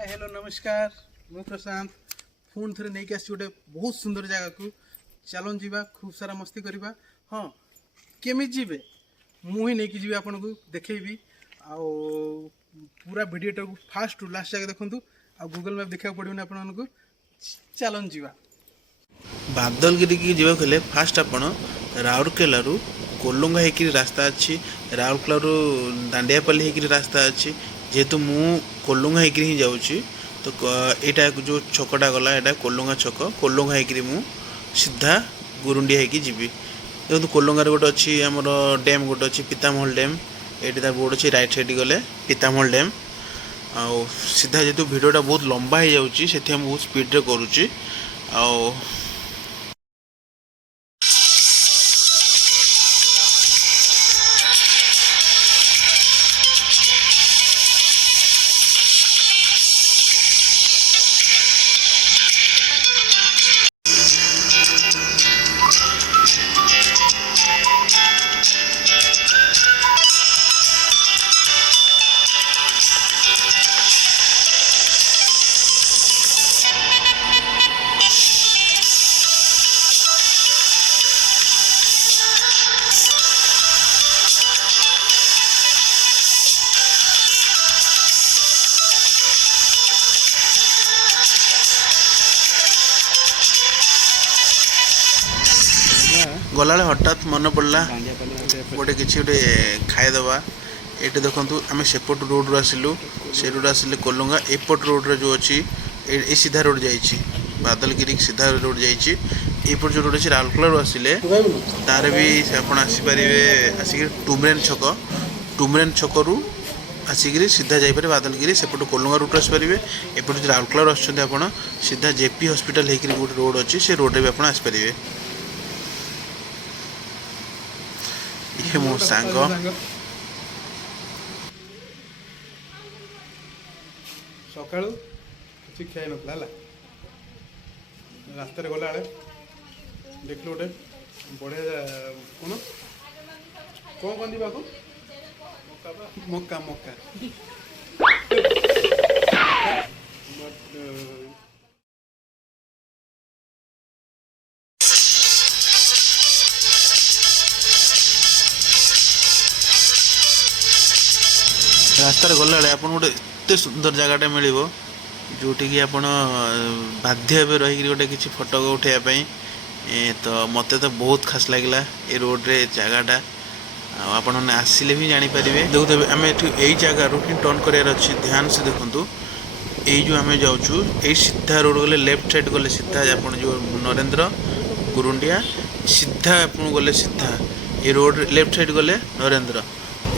Hi hello नमस्कार मु प्रशांत पुणी थे नहीं गोटे बहुत सुंदर जगह को चलन जीवा खूब सारा मस्ती करवा। हाँ केमी जीवे मुझे नहीं जी आपन को देखेबी आउ पूरा वीडियोटा को फास्ट टू लास्ट जगह देखूँ आ गूगल मैप देखा पड़ोनी आपन को चलन जीवा। बादलगिरी की जीवा कले फास्ट आपण राउरकेला कोलंगा होकर रास्ता अच्छी राउरकेला दांडियापल्ली होकर रास्ता अच्छी जेहेतु मु कोलंगा होकर ही जाऊँगी तो यहाँ जो छकटा गला यहाँ कोलंगा छक कोलंगा होकर मु सीधा गुरुंडिया होकर जीवी। देखो कोलंगार गोटे अच्छी आमर डैम गोटे अच्छी पीतामहल डैम ये बोर्ड अच्छी राइट साइड गले पीतामहल डैम आ सीधा जेहेतु भिडियोटा बहुत लंबा हो जाऊँगी से बहुत स्पीड्रे करुँची आ गला हठात मन पड़ा गोटे कि गोटे खाईदबा ये देखूँ आम सेपट रोड आसिलु से रोड आसिले कोलंगा एपट रोड जो अच्छी ये सीधा रोड जाइए बादलगिरी सीधा रोड जाइए एपट जो रोड अच्छी राउरकेला आसिले तार भी आप आसपारे आसिक टुमरेन छक रु आसिक सीधा जापर बादलगिरी सेपट कोलंगा रूट आसपारे एपट जो राउरकेला आप सीधा जेपी हॉस्पिटल होकर गोटे रोड अच्छी से रोड भी आप आसपारे। ये मो सांग सका कि खाई ना रास्त गला देख गोटे बढ़िया कौन कौन कौन दिवा मक्का मक्का रास्त गला आप गोटे एत सुंदर जगहटा मिल जोटि आप बाध्य रही गोटे किसी फोटो उठाइवाई तो मत तो बहुत खास लगे ये रोड रे जगहटा आपण आसिले भी जानीपारे देखते आम यही जगार ही टर्न करार अच्छी ध्यान से देखूँ यही जो आम जाऊँ ये सीधा रोड गले लेफ्ट साइड गले सीधा आप जो नरेंद्र गुरुंडिया सीधा आप गले सीधा ये रोड लेफ्ट साइड गले नरेंद्र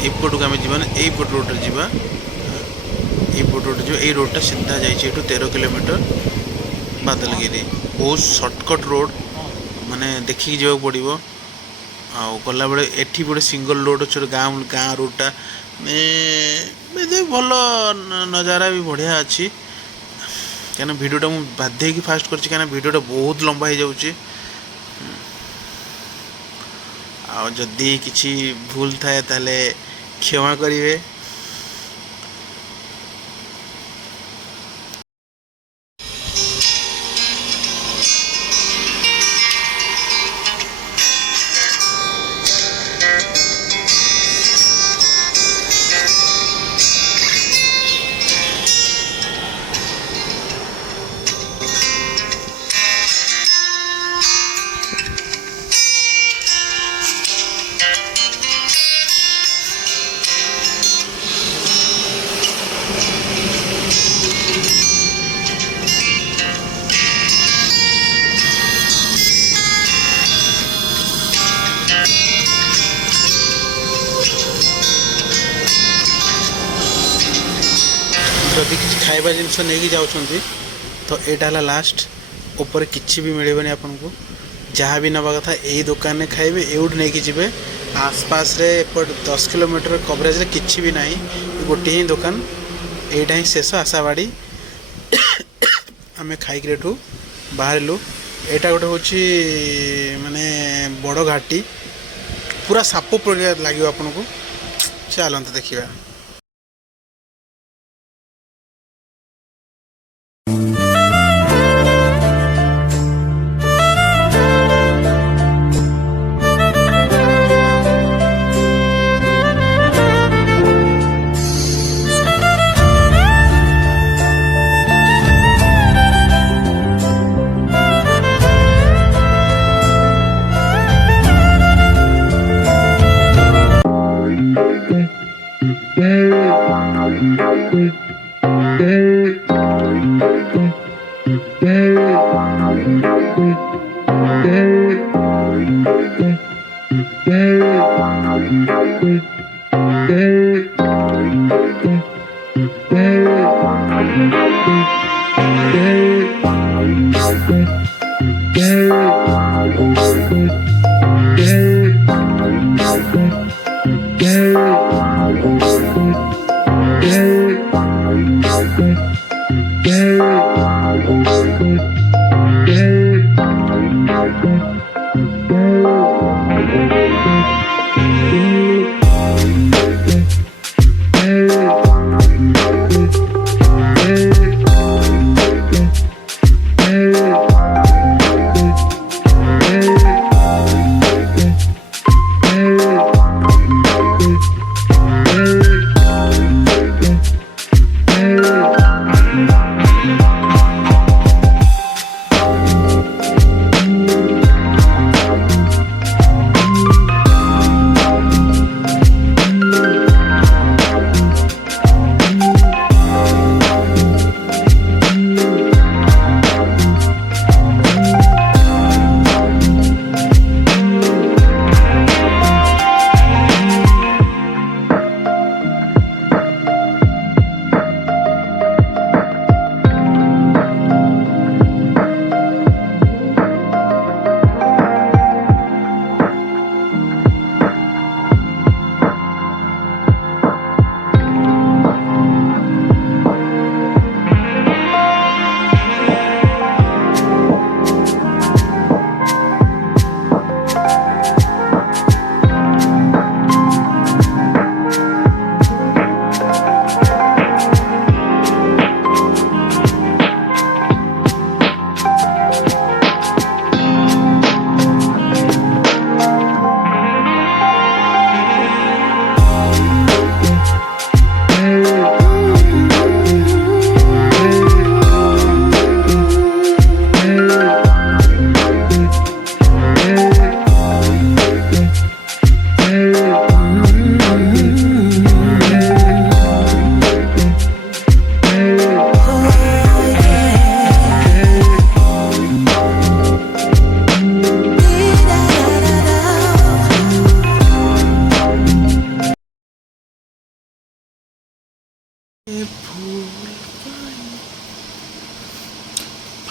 एपट को आम जाना यहीपट रोड जावा यहीपट रोड जो यही रोडटा सीधा जाइए 13 किलोमीटर बादलगिरी बहुत सर्टकट रोड माने देखिए जावा पड़ो गला बेले एठी गोटे सिंगल रोड अच्छे गाँ रोडटा भल नजारा भी बढ़िया अच्छी क्या भिडियोटा मुझे बाध्य फास्ट कर भिडियोटा बहुत लंबा हो जाऊँगी जदि किसी भूल थाए ताले क्षमा करेंगे। जदि किसी खाइबा जिनस नहीं जाऊँगी तो यहाँ लास्ट ऊपर किसी भी मिलबनी आपन को जहाँ भी नवा कथा यही दुकान में खाइबे एवट नहीं जी आसपास रे 10 किलोमीटर कवरेज रे किसी भी ना गोटे ही दुकान यहाँ ही शेष आशावाड़ी आम खाइक बाहरलु यहाँ गोटे हूँ माने बड़ घाटी पूरा साप लगे आपन को चलते देखा।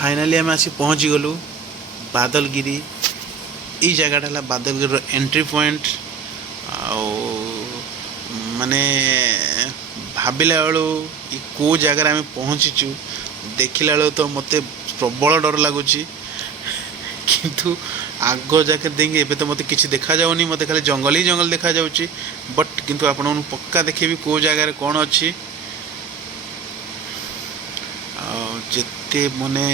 फाइनाली आम आसी पहुँची गलु बादलगिरी। ये जगह है बादलगिरी एंट्री पॉइंट। माने भाविला बेलू को जगार आम पहुँचीचु देखला बेलू तो मत प्रबल डर लगुच किंतु आग जाके देंगे एबे तो मत किसी देखा जाऊनी मत खाली जंगल ही जंगल देखा जाउची बट किंतु आपण पक्का देखेबी को जगार कौन अच्छी जिते माने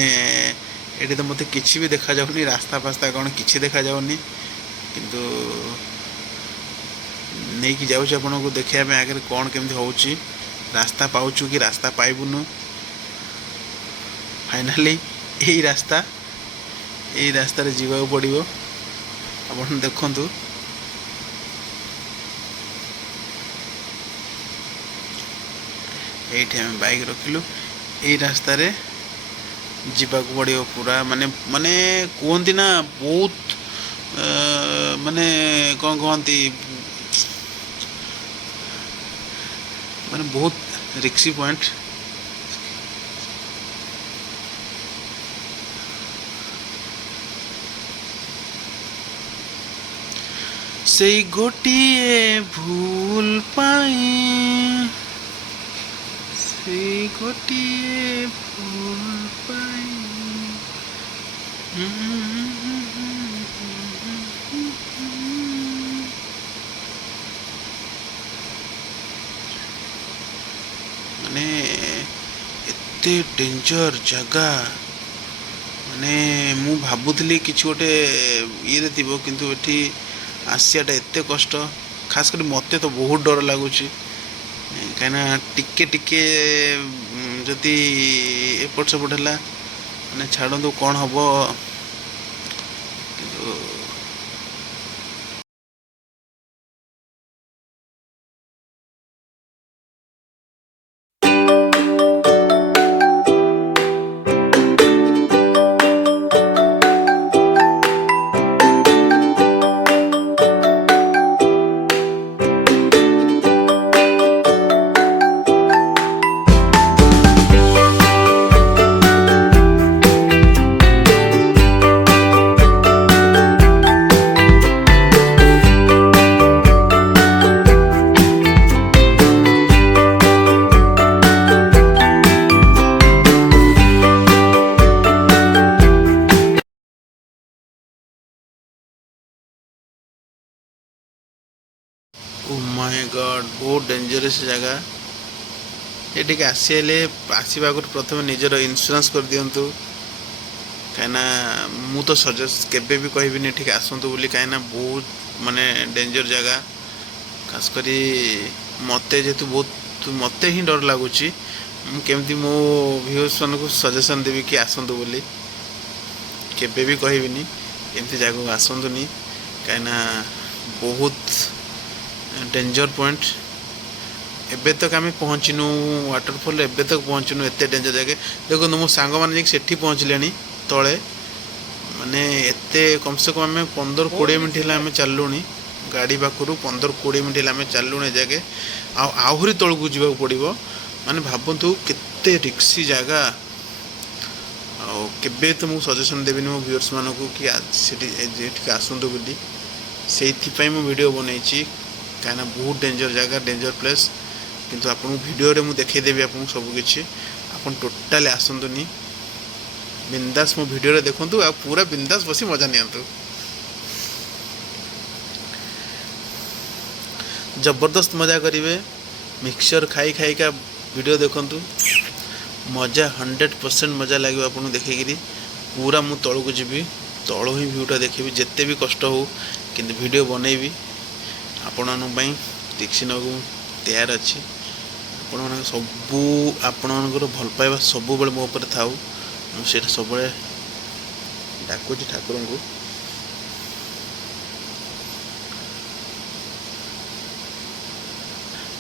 ये तो मत किसी भी देखा जाऊनी रास्ता फास्ता कौन किसी देखा जाऊनी किंतु नहीं कि जाऊँ आपन को देखा आगे कौन केमती होउची रास्ता पाउचु कि रास्ता पाइबुनु। फाइनाली यही रास्ता जीवा पड़ो आप देखु ये आम बाइक रखिलु यही रास्ता रे जीवा पड़ो पूरा माने माने कहती ना बहुत माने कौन कहती माने बहुत रिक्सी पॉइंट। से गोटिए भूल पाई से गोटिए भूल पाई माने एते डेंजर जगह माने मु भाबुथली किछि गोटे ये थिबो किंतु एठी आसियाटा एते कष्ट खास कर मत तो बहुत डर लगुच कहीं टिके टिके जदि एपट सेपट है मैंने छाड़ू कौन हम ओ माय गॉड बहुत डेंजरस जगह ये आसीले आसवा आगे प्रथम निजर इन्शुरांस कर दिंतु कहीं मु तो सजेस्ट केबे भी कहबिनी ठीक आसतु बोली कहीं बहुत माने डेंजर जगह खासकर मते जेतु बहुत मत ही डर लगुच केमती मो व्यूअर्स मान को सजेसन देवी कि आसतु बोली केबे भी कहबिनी एमती जगह आसतुनी कहीं बहुत डेंजर पॉइंट एबे तक आम पहुँचनु वाटरफॉल एबे तक पहुँचनु एत डेंजर जगह देखो मो सांग मैंने सेठी पहुँचले तले माने एते कम से कम आम 15-20 मिनट है आम चलुनी गाड़ी पाखु 15-20 मिनट है आम चलुनी जगह आहरी तलू जावाक पड़ो माने भावतु केते रिक्सी जगह केबे तो मुझे सजेसन देवी मो व्यूअर्स मान को कि आसतु बोली से वीडियो बनई कहीं बहुत डेंजर जगह डेंजर प्लेस किंतु आपन वीडियो रे मु देखदेवी आपको सबकि आप टोटाली आसतुनी बिंदास मो वीडियो रे देखंतु आ पूरा बिंदास बसी मजा नियंतु जबरदस्त मजा करिवे मिक्सचर खाई खाई का वीडियो देखंतु मजा 100% मजा लगे आपको देखिकी पूरा मु तलू को जीवी तलू ही व्यूटा देखी जिते भी कष्ट हो कि वीडियो बनईबी आपण रिक्सी नगु तैयार अच्छी आपण सबू आपणकर भल पाइबा सब मो उपर थाऊ मुझे सब डाकुची ठाकुर को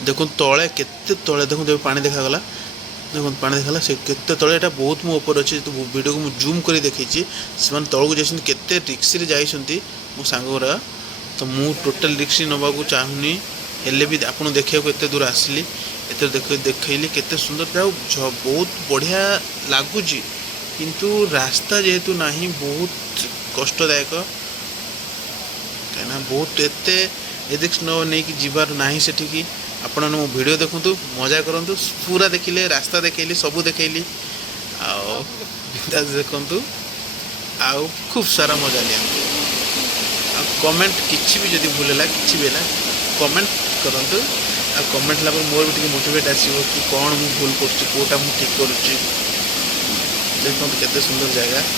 देखो तले केते तले देखो जब पानी देखागला देखो पानी देखाला से केते तले एटा बहुत मो ऊपर अच्छी तो वीडियो को मुझे जूम कर देखी से तलू जाइए केते रिक्सी जाइए मो सांगरा तो मु टोटल रिक्सी नवा को चाहूनी हेले भी आपन देखिए एते दूर आसली एते देखली केते सुंदर था बहुत बढ़िया लगुच किंतु रास्ता जेहेतु नहीं बहुत कष्टदायक कहीं बहुत एते रिक्स नहीं कि जीवार नहीं सेठी आपण मो वीडियो देखु मजा करंतु पूरा देखिले रास्ता देखली सबू देखली आदास देखु आउ खूब सारा मजा लिया कमेंट किसी भी जदि भूल है कि भी है कमेंट करंतु आ कमेंट ला मोर भी टिके मोटिवेट आसीबो कि कौन मु भूल करछि कोटा मु ठीक करूछि देखो केते सुंदर जगह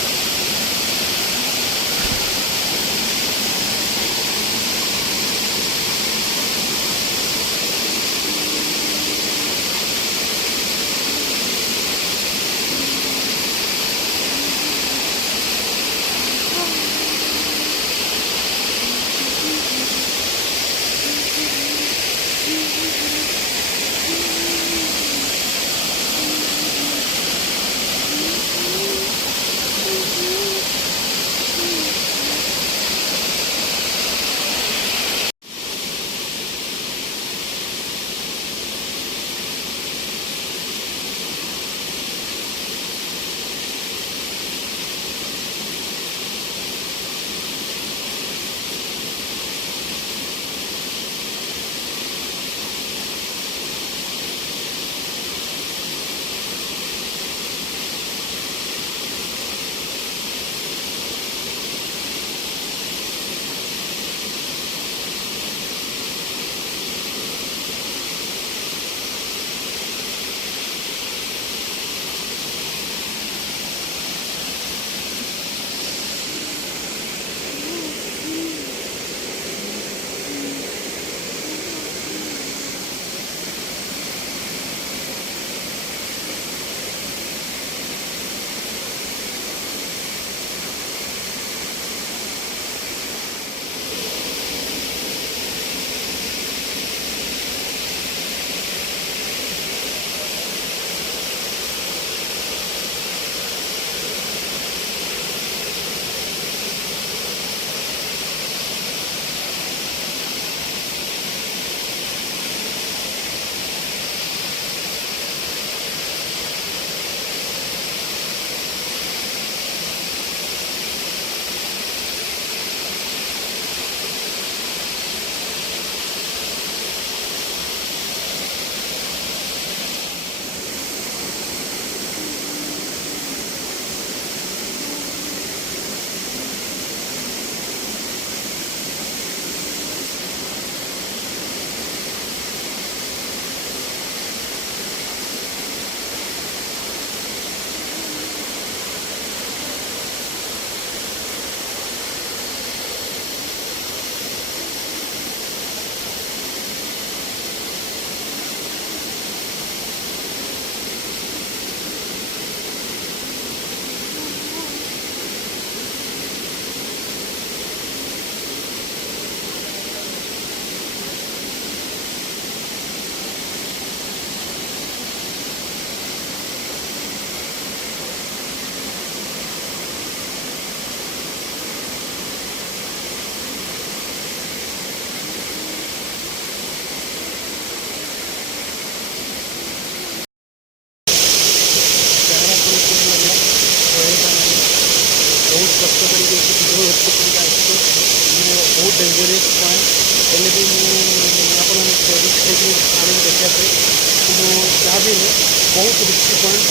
बहुत रिस्की पॉइंट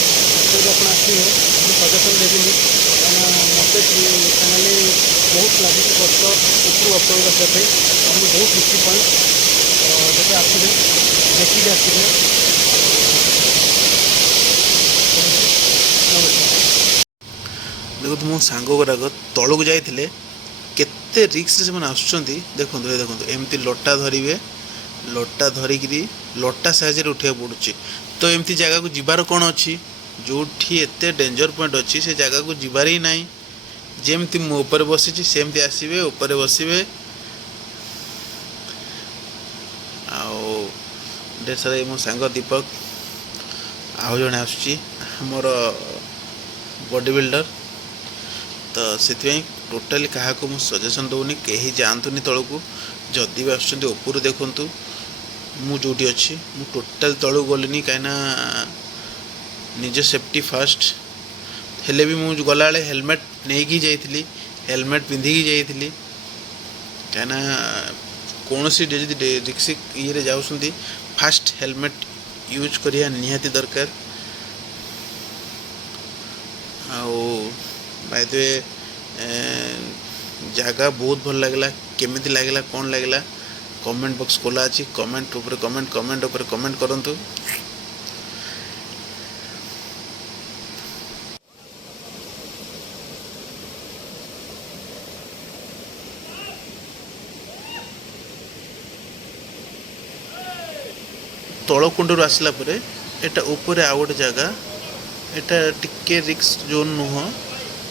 जब आप आसवे सजेसन देवी कहीं मत फाइनाली बहुत लगे कष्ट ऊपर अपलोड करने बहुत रिस्की पॉइंट जब आसवे देखिए आसवे देखो मो सांग गुराक तलू जाते केते रिक्स से देखो देखो एमती लटा धरवे लटा धरिकी लटा साहाଯ୍य उठा पड़ुଛି तो एमती जगह को जीवार कौन अच्छी जो एत डेंजर पॉइंट अच्छी से जगह को जीवार ही ना जमती मो ऊपर बसी सेमती आसवे ऊपर बसवे आर सारा मो सांग दीपक आउ जड़े आमर बॉडी बिल्डर तो से टोटाली क्या मुझे सजेसन दूनी कहीं जातुनि तलू जदि भी आसपर देखु मुझे अच्छी मु टोटाल तलू गलिनी कहीं निज सेफ्टी फास्ट हेले भी मुझे गला हेलमेट नहीं की जाइली हेलमेट पिंधिकी जाइली कहीं कौन सी रिक्स ये जाऊँगी फास्ट हेलमेट यूज करिया निहाती दरकार बाय द वे जगह बहुत भल लगला केमिति लगला कौन लगला कमेंट बॉक्स खोला अच्छी कमेंट ऊपर कमेंट करंतु तलकुंड आसला परे एटा ऊपर आ गोटे जगह एटा टिके रिक्स जोन नुह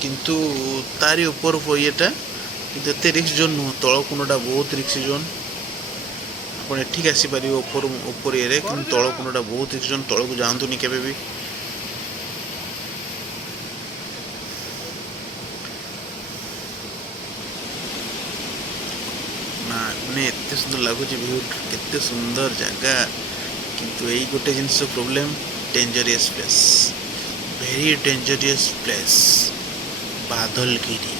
किंतु तारी ऊपर येटा किंतु एते रिक्स जोन नुह तलकुंडा बहुत रिक्स जोन अपन एठिक आसीपर ऊपर ये कि तलकुंडा बहुत रिक्स जोन तलू जातुनि केबे भी ना मैंने एत सुंदर लगुच व्यू केते सुंदर जगह किंतु यही गोटे जिनस problem dangerous place very dangerous place Badalgiri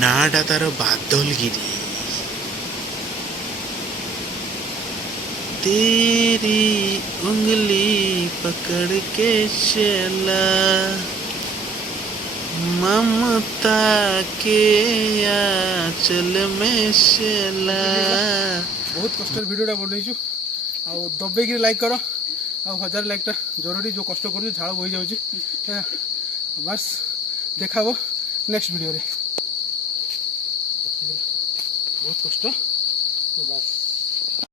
नाटा तार बादलगिरी तेरी उंगली पकड़ के चला ममता के आंचल में चला बहुत कष्ट वीडियोटा बनईचु आ दबेक लाइक कर 1000 लाइकटा जरूरी जो कष्ट कर झाड़ बही जाऊँगी बस देखा नेक्स्ट वीडियो रे बहुत कष्ट तो बस